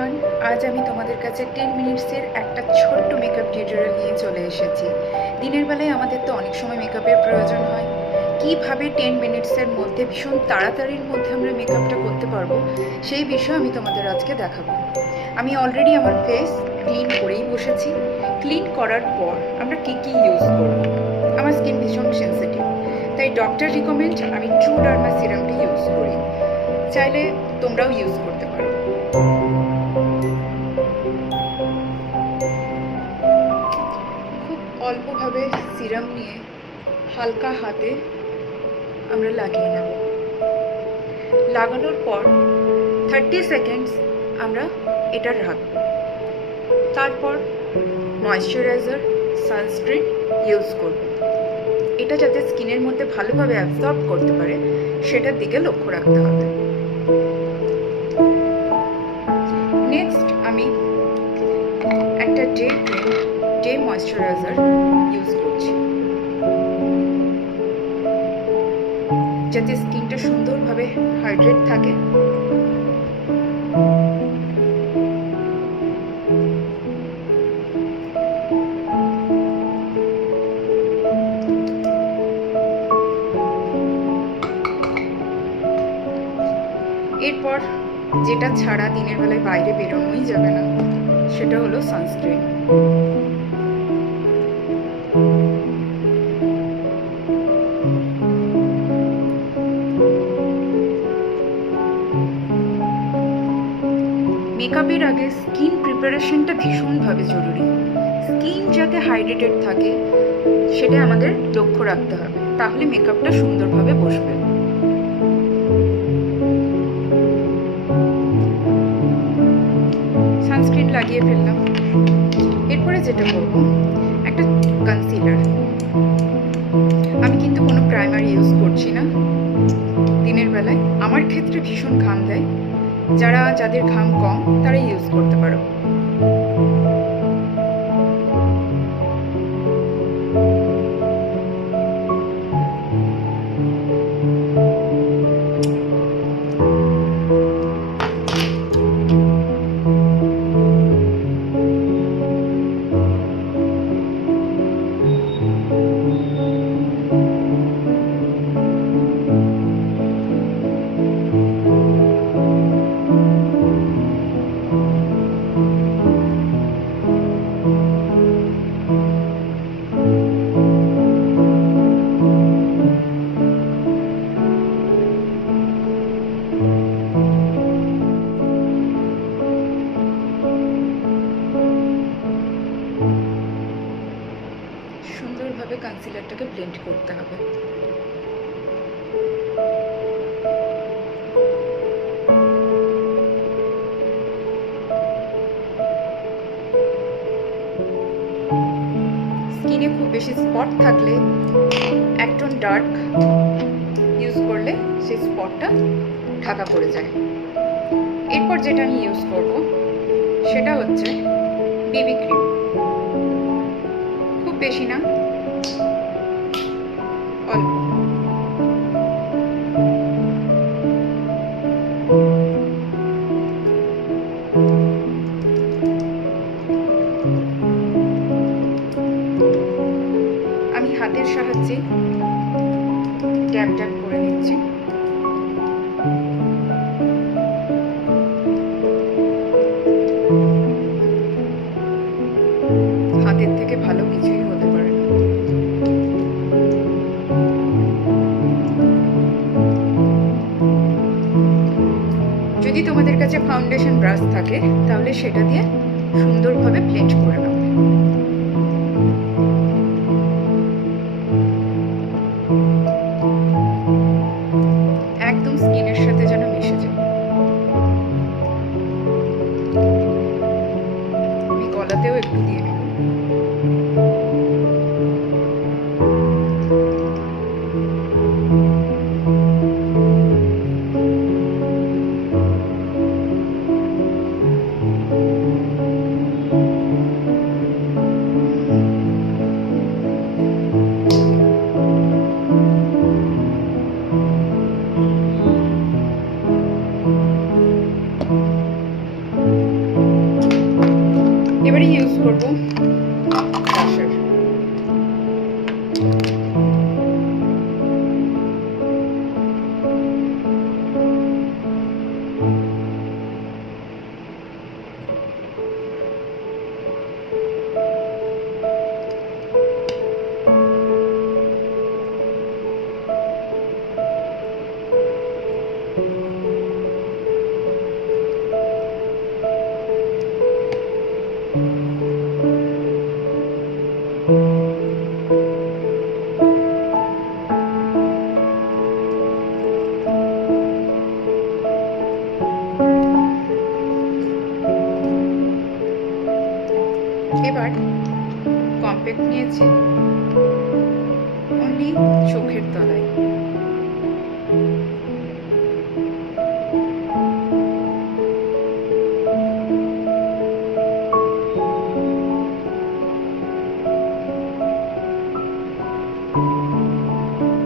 এভরিওয়ান, আজ আমি তোমাদের কাছে 10 মিনিটসের একটা ছোট্ট মেকআপ টিউটোরিয়াল নিয়ে চলে এসেছি। দিনের বেলায় আমাদের তো অনেক সময় মেকআপের প্রয়োজন হয়। কিভাবে 10 মিনিটসের মধ্যে ভীষণ তাড়াতাড়ির মধ্যে আমরা মেকআপটা করতে পারবো সেই বিষয়ে আমি তোমাদের আজকে দেখাবো। আমি অলরেডি আমার ফেস ক্লিন করেই বসেছি। ক্লিন করার পর আমরা কি ইউজ করব। আমার স্কিন ভীষণ সেন্সিটিভ, তাই ডক্টর রিকমেন্ড আমি ট্রুডার্মা সিরামটা ইউজ করি। চাইলে তোমরাও ইউজ করতে পারো। খুব অল্পভাবে সিরাম নিয়ে হালকা হাতে আমরা লাগিয়ে নেব। লাগানোর পর 30 সেকেন্ডস আমরা এটা রাখব। তারপর ময়েশ্চারাইজার, সানস্ক্রিন ইউজ করব। এটা যাতে স্কিনের মধ্যে ভালোভাবে অ্যাবজর্ব করতে পারে সেটার দিকে লক্ষ্য রাখতে হবে। নেক্সট আমি একটা ডে ময়েশ্চারাইজার ইউজ করছি, যাতে স্কিনটা সুন্দরভাবে হাইড্রেট থাকে। এরপর যেটা ছাড়া দিনের বেলায় বাইরে বেরোনোই যাবে না সেটা হলো সানস্ক্রিন। মেকআপের আগে স্কিন প্রিপারেশনটা ভীষণভাবে জরুরি। স্কিন যাতে হাইড্রেটেড থাকে সেটা আমাদের লক্ষ্য রাখতে হবে, তাহলে মেকআপটা সুন্দরভাবে বসবে। সানস্ক্রিন লাগিয়ে ফেললাম। এরপরে যেটা করব, একটা কনসিলার। আমি কিন্তু কোনো প্রাইমার ইউজ করছি না দিনের বেলায়। আমার ক্ষেত্রে ভীষণ ঘাম দেয়, যাদের ঘাম কম তারা ইউজ করতে পারো। সুন্দরভাবে কনসিলারটাকে ব্লেন্ড করতে হবে। স্কিনে খুব বেশি স্পট থাকলে একটন ডার্ক ইউজ করলে সেই স্পটটা ঢাকা পড়ে যায়। এরপর যেটা আমি ইউজ করব সেটা হচ্ছে বেবি ক্রিম। খুব বেশি না, অল্প। আমি হাতের সাহায্যে ড্যাব ড্যাব করে নিচ্ছি। হাতের থেকে ভালো কিছুই হতে পারে না। যদি তোমাদের কাছে ফাউন্ডেশন ব্রাশ থাকে তাহলে সেটা দিয়ে সুন্দরভাবে ব্লেন্ড করে নাও। একদম স্কিনের সাথে যেন মিশে যায়। আমি গলাতেও একটু দিয়ে নেব। করব ব্রাশার। এবার কম্প্যাক্ট নিয়েছি অনলি চোখের তলায়।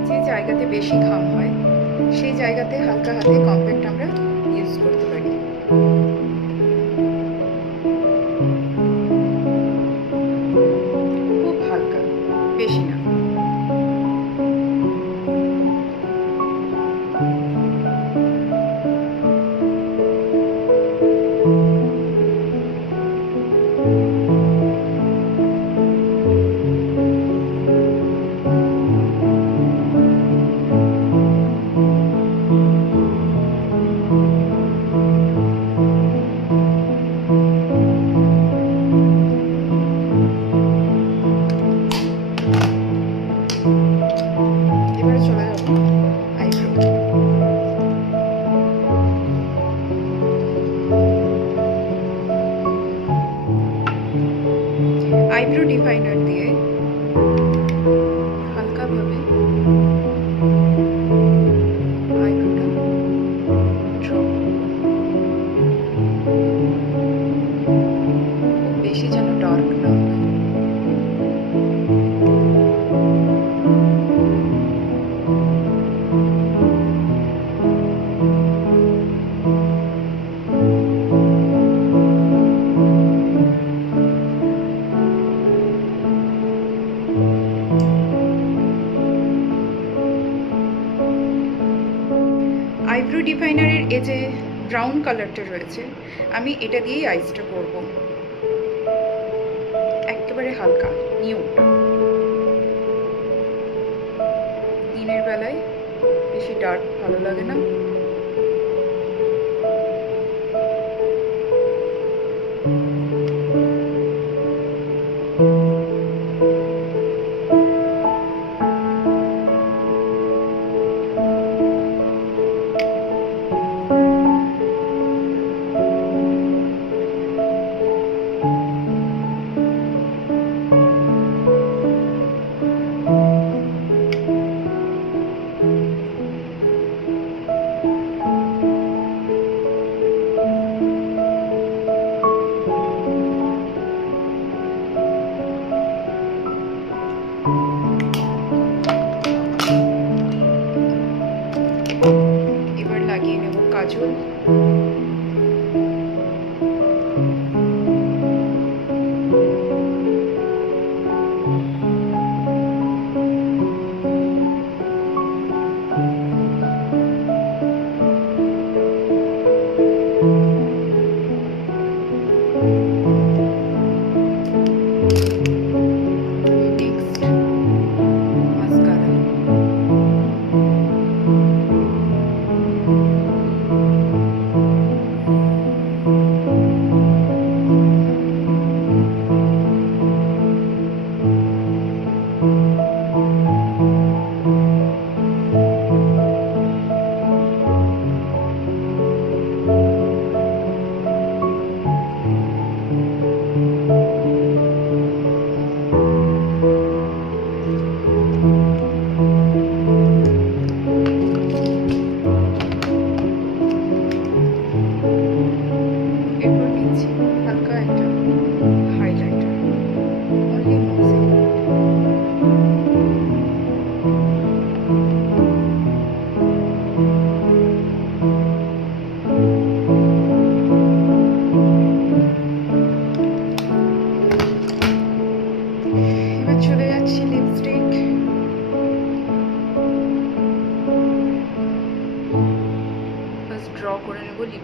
যে জায়গাতে বেশি ঘাম হয় সেই জায়গাতে হালকা হাতে কম্প্যাক্ট আমরা ইউজ করতে পারি। খুব হালকা, বেশি না। এবারে চলে যাব আইব্রো। আইব্রো ডিফাইনার দিয়ে হালকাভাবে আইব্রোটা ড্র করব। খুব বেশি যেন ডার্ক না হয়। আইব্রো ডিফাইনারের এই যে ব্রাউন কালারটা রয়েছে, আমি এটা দিয়েই আইসটা করব। একেবারে হালকা নিউড। দিনের বেলায় বেশি ডার্ক ভালো লাগে না।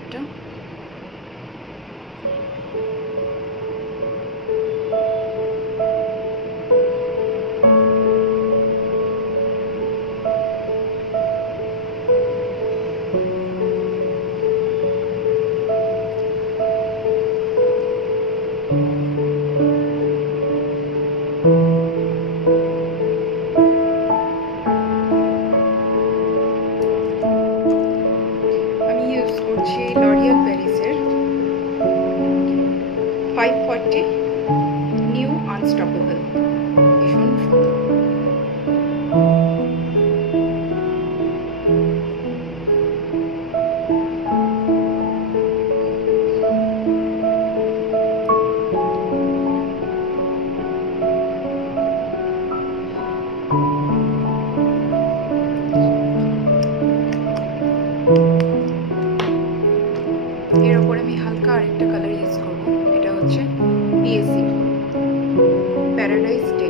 মেকআপটা। আমি ইউজ করছি লরিয়াল প্যারিসের 540 নিউ আনস্টপেবল। ভীষণ সুন্দর। এর ওপরে আমি হালকা আরেকটা কালার ইউজ করব, এটা হচ্ছে পিএসি প্যারাডাইস ডে।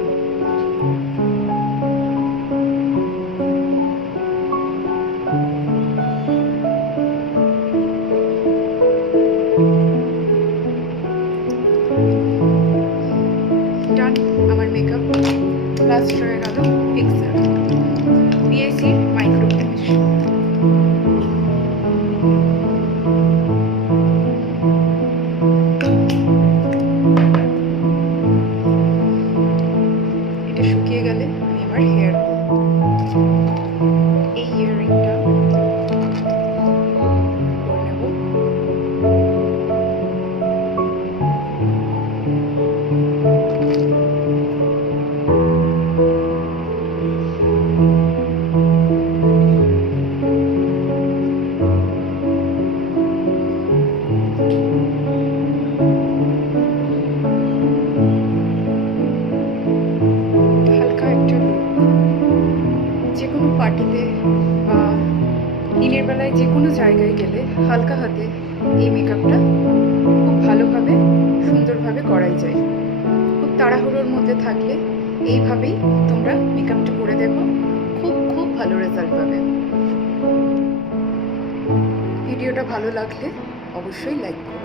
ডান, আমার মেকআপ লাস্ট হয়ে গেল পিক্সেল পিএসি মাইক্রো ফিনিশ। এটা শুকিয়ে গেলে আমি আমার হেয়ার করব। এই ইয়াররিংটা করে নেব। হালকা একটা লুক, যে কোনো পার্টিতে বা দিনের বেলায় যে কোনো জায়গায় গেলে হালকা হাতে এই মেকআপটা খুব ভালোভাবে সুন্দরভাবে করাই যায়। খুব তাড়াহুড়োর মধ্যে থাকলে এইভাবেই তোমরা মেকআপটা করে দেখো, খুব খুব ভালো রেজাল্ট পাবে। ভিডিওটা ভালো লাগলে অবশ্যই লাইক করো।